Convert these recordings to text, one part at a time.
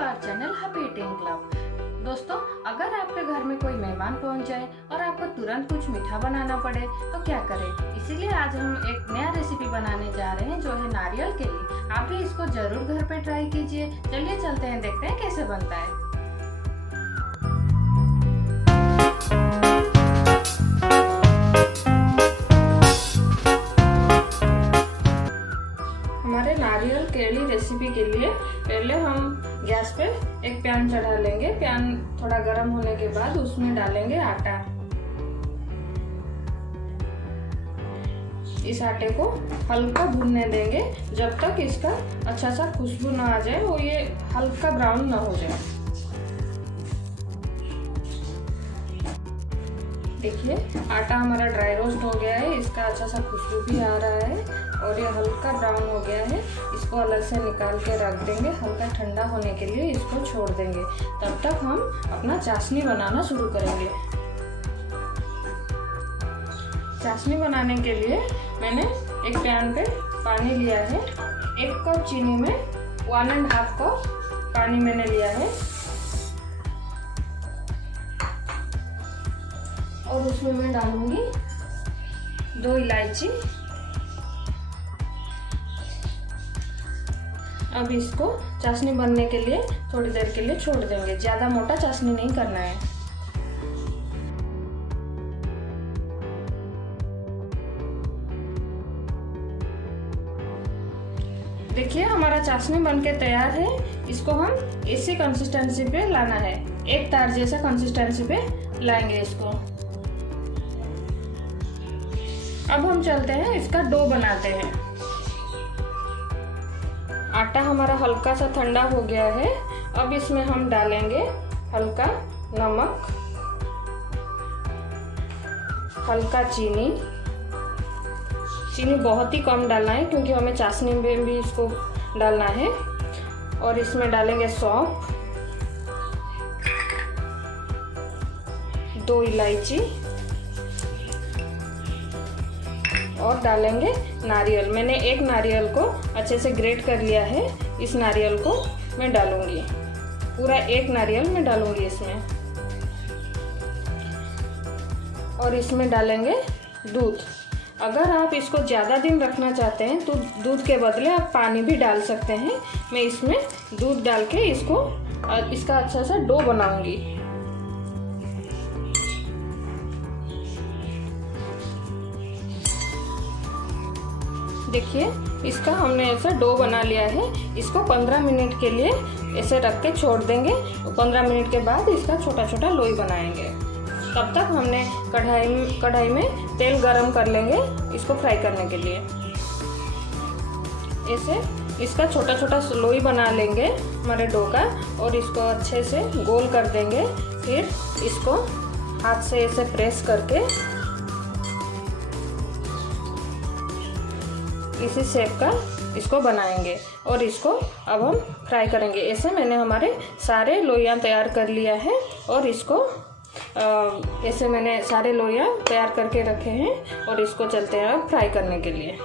Our channel happy eating club. दोस्तों, अगर आपके घर में कोई मेहमान पहुंच जाए और आपको तुरंत कुछ मीठा बनाना पड़े तो क्या करें। इसीलिए आज हम एक नया रेसिपी बनाने जा रहे हैं जो है नारियल केली। आप भी इसको जरूर घर पे ट्राई कीजिए। चलिए चलते हैं, देखते हैं कैसे बनता है। हमारे नारियल केली रेसिपी के लिए पहले हम गैस पे एक पैन चढ़ा लेंगे। पैन थोड़ा गर्म होने के बाद उसमें डालेंगे आटा। इस आटे को हल्का भूनने देंगे जब तक इसका अच्छा सा खुशबू ना आ जाए, वो ये हल्का ब्राउन ना हो जाए। देखिए आटा हमारा ड्राई रोस्ट हो गया है, इसका अच्छा सा खुशबू भी आ रहा है और ये हल्का ब्राउन हो गया है। इसको अलग से निकाल के रख देंगे, हल्का ठंडा होने के लिए इसको छोड़ देंगे। तब तक हम अपना चाशनी बनाना शुरू करेंगे। चाशनी बनाने के लिए मैंने एक पैन पे पानी लिया है। 1 कप चीनी में 1.5 कप पानी मैंने लिया है और उसमें मैं डालूंगी 2 इलायची। अब इसको चाशनी बनने के लिए थोड़ी देर के लिए छोड़ देंगे। ज़्यादा मोटा चाशनी नहीं करना है। देखिए हमारा चाशनी बनके तैयार है। इसको हम इसी कंसिस्टेंसी पे लाना है, एक तार जैसा कंसिस्टेंसी पे लाएंगे इसको। अब हम चलते हैं, इसका डो बनाते हैं। आटा हमारा हल्का सा ठंडा हो गया है। अब इसमें हम डालेंगे हल्का नमक, हल्का चीनी। चीनी बहुत ही कम डालना है क्योंकि हमें चाशनी में भी इसको डालना है। और इसमें डालेंगे सौंफ, 2 इलायची और डालेंगे नारियल। मैंने एक नारियल को अच्छे से ग्रेट कर लिया है। इस नारियल को मैं डालूंगी, पूरा एक नारियल मैं डालूंगी इसमें। और इसमें डालेंगे दूध। अगर आप इसको ज़्यादा दिन रखना चाहते हैं तो दूध के बदले आप पानी भी डाल सकते हैं। मैं इसमें दूध डाल के इसका अच्छा सा डो बनाऊंगी। देखिए इसका हमने ऐसा डो बना लिया है। इसको 15 मिनट के लिए ऐसे रख के छोड़ देंगे। 15 मिनट के बाद इसका छोटा छोटा लोई बनाएंगे। तब तक हमने कढ़ाई में तेल गरम कर लेंगे इसको फ्राई करने के लिए। ऐसे इसका छोटा छोटा लोई बना लेंगे हमारे डो का और इसको अच्छे से गोल कर देंगे। फिर इसको हाथ से ऐसे प्रेस करके इसी शेप का इसको बनाएंगे और इसको अब हम फ्राई करेंगे। ऐसे मैंने हमारे सारे लोइयाँ तैयार कर लिया है और इसको ऐसे मैंने सारे लोइयाँ तैयार करके रखे हैं और इसको चलते हैं अब फ्राई करने के लिए।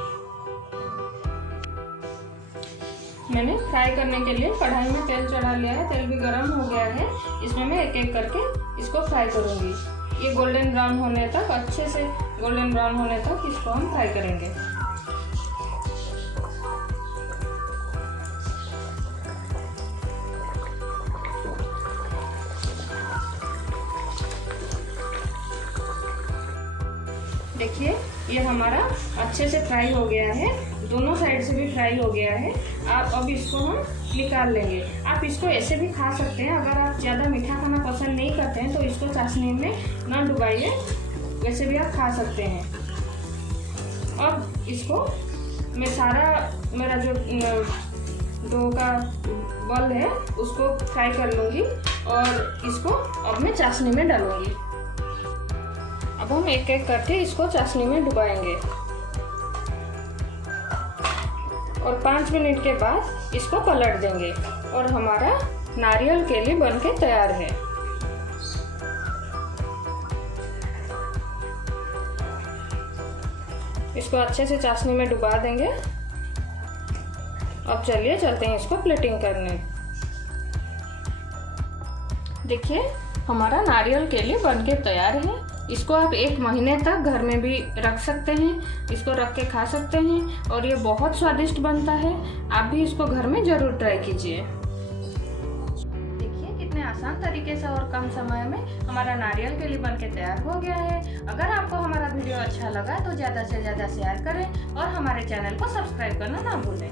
मैंने फ्राई करने के लिए कढ़ाई में तेल चढ़ा लिया है। तेल भी गर्म हो गया है। इसमें मैं एक एक करके इसको फ्राई करूँगी। ये गोल्डन ब्राउन होने तक, अच्छे से गोल्डन ब्राउन होने तक इसको हम फ्राई करेंगे। देखिए ये हमारा अच्छे से फ्राई हो गया है, दोनों साइड से भी फ्राई हो गया है। आप अब इसको हम निकाल लेंगे। आप इसको ऐसे भी खा सकते हैं। अगर आप ज़्यादा मीठा खाना पसंद नहीं करते हैं तो इसको चाशनी में ना डुबाइए, वैसे भी आप खा सकते हैं। अब इसको मैं सारा मेरा जो डो का बल है उसको फ्राई कर लूँगी और इसको अब मैं चाशनी में डालूँगी। अब हम एक एक करके इसको चाशनी में डुबाएंगे और 5 मिनट के बाद इसको पलट देंगे और हमारा नारियल केली बनके तैयार है। इसको अच्छे से चाशनी में डुबा देंगे। अब चलिए चलते हैं इसको प्लेटिंग करने। देखिए हमारा नारियल केली बनके तैयार है। इसको आप 1 महीने तक घर में भी रख सकते हैं, इसको रख के खा सकते हैं और ये बहुत स्वादिष्ट बनता है। आप भी इसको घर में ज़रूर ट्राई कीजिए। देखिए कितने आसान तरीके से और कम समय में हमारा नारियल केली बनके तैयार हो गया है। अगर आपको हमारा वीडियो अच्छा लगा तो ज़्यादा से ज़्यादा शेयर करें और हमारे चैनल को सब्सक्राइब करना ना भूलें।